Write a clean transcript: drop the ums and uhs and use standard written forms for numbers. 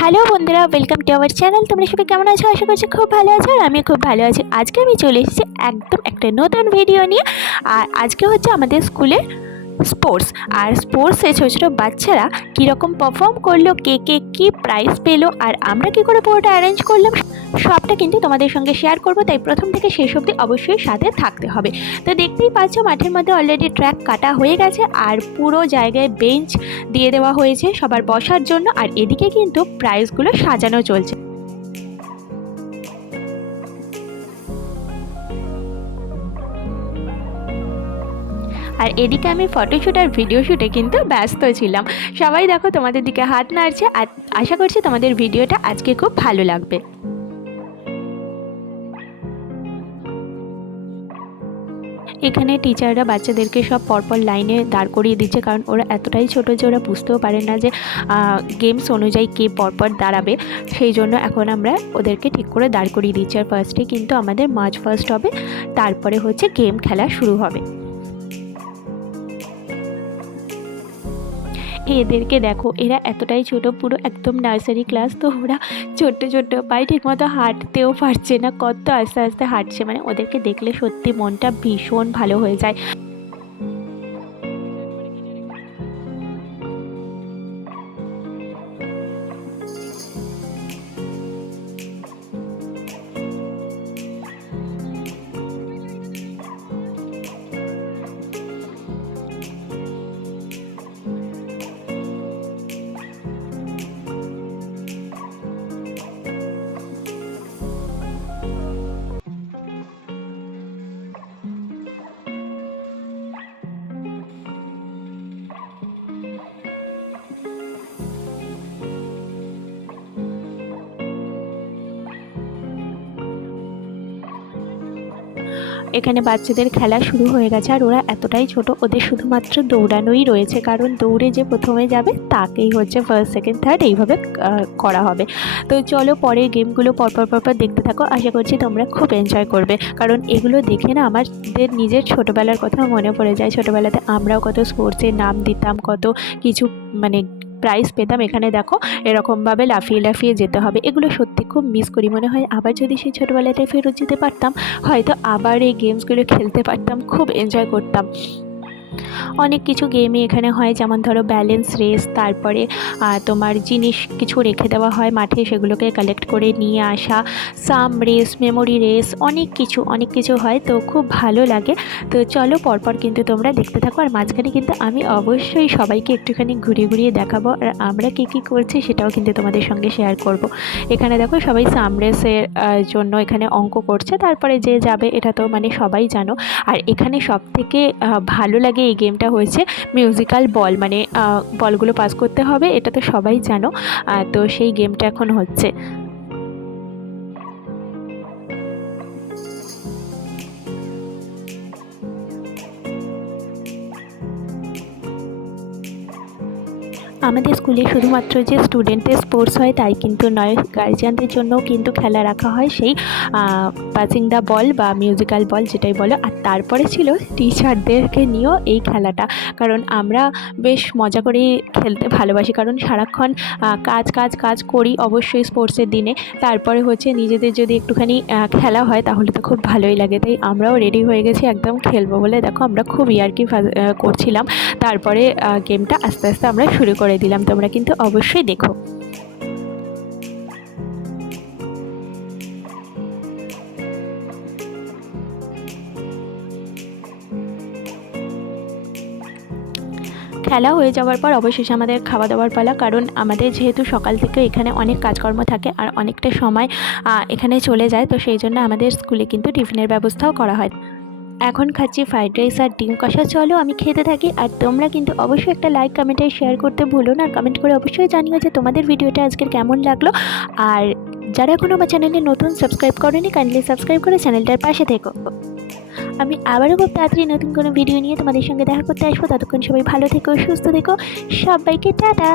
Hello বন্ধুরা, welcome to our channel. তোমরা সবাই কেমন আছো? আশা করছি খুব ভালো আছো, আর আমি খুব ভালো আছি। আজকে আমি চলে এসেছি একদম একটা নতুন ভিডিও নিয়ে। আর আজকে হচ্ছে আমাদের স্কুলে স্পোর্টস। আর স্পোর্টসে ছোটো ছোটো বাচ্চারা কীরকম পারফর্ম করলো, কে কে কী প্রাইজ পেলো, আর আমরা কী করে পুরোটা অ্যারেঞ্জ করলাম, সবটা কিন্তু তোমাদের সঙ্গে শেয়ার করব। তাই প্রথম থেকে শেষ অবধি অবশ্যই সাথে থাকতে হবে। তো দেখতেই পাচ্ছ, মাঠের মধ্যে অলরেডি ট্র্যাক কাটা হয়ে গেছে, আর পুরো জায়গায় বেঞ্চ দিয়ে দেওয়া হয়েছে সবার বসার জন্য। আর এদিকে কিন্তু প্রাইজগুলো সাজানো চলছে। আর এদিকে আমি ফটোশ্যুট আর ভিডিও শ্যুটে কিন্তু ব্যস্ত ছিলাম। সবাই দেখো তোমাদের দিকে হাত নাড়ছে, আর আশা করছি তোমাদের ভিডিওটা আজকে খুব ভালো লাগবে। এখানে টিচাররা বাচ্চাদেরকে সব পরপর লাইনে দাঁড় করিয়ে দিচ্ছে, কারণ ওরা এতটাই ছোটো যে ওরা বুঝতেও পারে না যে গেমস অনুযায়ী কে পরপর দাঁড়াবে। সেই জন্য এখন আমরা ওদেরকে ঠিক করে দাঁড় করিয়ে দিচ্ছি। আর ফার্স্টে কিন্তু আমাদের মার্চ ফার্স্ট হবে, তারপরে হচ্ছে গেম খেলা শুরু হবে। এদেরকে দেখো, এরা এতটাই ছোট, পুরো একদম নার্সারি ক্লাস। তো ওরা ছোট্ট ছোট্ট পায়ে ঠিকমতো হাঁটতেও পারছে না, কত আস্তে আস্তে হাঁটছে। মানে ওদেরকে দেখলে সত্যি মনটা ভীষণ ভালো হয়ে যায়। এখানে বাচ্চাদের খেলা শুরু হয়ে গেছে, আর ওরা এতটাই ছোট, ওদের শুধুমাত্র দৌড়ানোই রয়েছে। কারণ দৌড়ে যে প্রথমে যাবে তাকেই হচ্ছে ফার্স্ট সেকেন্ড থার্ড এইভাবে করা হবে। তো চলো পরের গেমগুলো পরপর দেখতে থাকো। আশা করছি তোমরা খুব এনজয় করবে, কারণ এগুলো দেখে না আমাদের নিজের ছোটোবেলার কথা মনে পড়ে যায়। ছোটোবেলাতে আমরাও কত স্পোর্টসের নাম দিতাম, কত কিছু মানে প্রাইজ পেতাম। এখানে দেখো এরকমভাবে লাফিয়ে লাফিয়ে যেতে হবে। এগুলো সত্যি খুব মিস করি। মনে হয় আবার যদি সেই ছোটোবেলাটায় ফেরত যেতে পারতাম, হয়তো আবার এই গেমসগুলো খেলতে পারতাম, খুব এনজয় করতাম। অনেক কিছু গেমই এখানে হয়, যেমন ধরো ব্যালেন্স রেস, তারপরে তোমার জিনিস কিছু রেখে দেওয়া হয় মাঠে, সেগুলোকে কালেক্ট করে নিয়ে আসা, সাম রেস, মেমোরি রেস, অনেক কিছু হয়। তো খুব ভালো লাগে। তো চলো পরপর কিন্তু তোমরা দেখতে থাকো। আর মাঝখানে কিন্তু আমি অবশ্যই সবাইকে একটুখানি ঘুরিয়ে দেখাবো, আর আমরা কী করছি সেটাও কিন্তু তোমাদের সঙ্গে শেয়ার করব। এখানে দেখো সবাই সাম রেসের জন্য এখানে অঙ্ক করছে, তারপরে যে যাবে এটা তো মানে সবাই জানো। আর এখানে সবথেকে ভালো লাগে এই গেমটা হয়েছে মিউজিক্যাল বল, মানে বলগুলো পাস করতে হবে, এটা তো সবাই জানো। তো সেই গেমটা এখন হচ্ছে। আমাদের স্কুলে শুধুমাত্র যে স্টুডেন্টদের স্পোর্টস হয় তাই কিন্তু নয়, গার্জিয়ানদের জন্যও কিন্তু খেলা রাখা হয়, সেই পাসিং দ্য বল বা মিউজিক্যাল বল যেটাই বলো। আর তারপরে ছিল টিচারদেরকে নিয়েও এই খেলাটা, কারণ আমরা বেশ মজা করেই খেলতে ভালোবাসি। কারণ সারাক্ষণ কাজ করি অবশ্যই স্পোর্টসের দিনে, তারপরে হচ্ছে নিজেদের যদি একটুখানি খেলা হয় তাহলে তো খুব ভালোই লাগে। তাই আমরাও রেডি হয়ে গেছি একদম খেলবো বলে। দেখো আমরা খুব ইয়ার্কি করছিলাম, তারপরে গেমটা আস্তে আস্তে আমরা শুরু করে দিলাম। তোমরা কিন্তু অবশ্যই দেখো। খেলা হয়ে যাওয়ার পর অবশেষে আমাদের খাওয়া দাওয়ার পালা, কারণ আমাদের যেহেতু সকাল থেকে এখানে অনেক কাজকর্ম থাকে আর অনেকটা সময় এখানে চলে যায়, তো সেই জন্য আমাদের স্কুলে কিন্তু টিফিনের ব্যবস্থাও করা হয়। এখন খাচ্ছি ফ্রাইড রাইস আর ডিম কষা। চলো আমি খেতে থাকি, আর তোমরা কিন্তু অবশ্যই একটা লাইক, কমেন্ট আর শেয়ার করতে ভুলো না। কমেন্ট করে অবশ্যই জানিও যে তোমাদের ভিডিওটা আজকের কেমন লাগলো। আর যারা এখনও আমার চ্যানেলে নতুন, সাবস্ক্রাইব করেনি, কাইন্ডলি সাবস্ক্রাইব করে চ্যানেলটার পাশে থেকো। আমি আবারও খুব তাড়াতাড়ি নতুন কোনো ভিডিও নিয়ে তোমাদের সঙ্গে দেখা করতে আসবো। ততক্ষণ সবাই ভালো থেকো, সুস্থ থেকো, সবাইকে টাটা।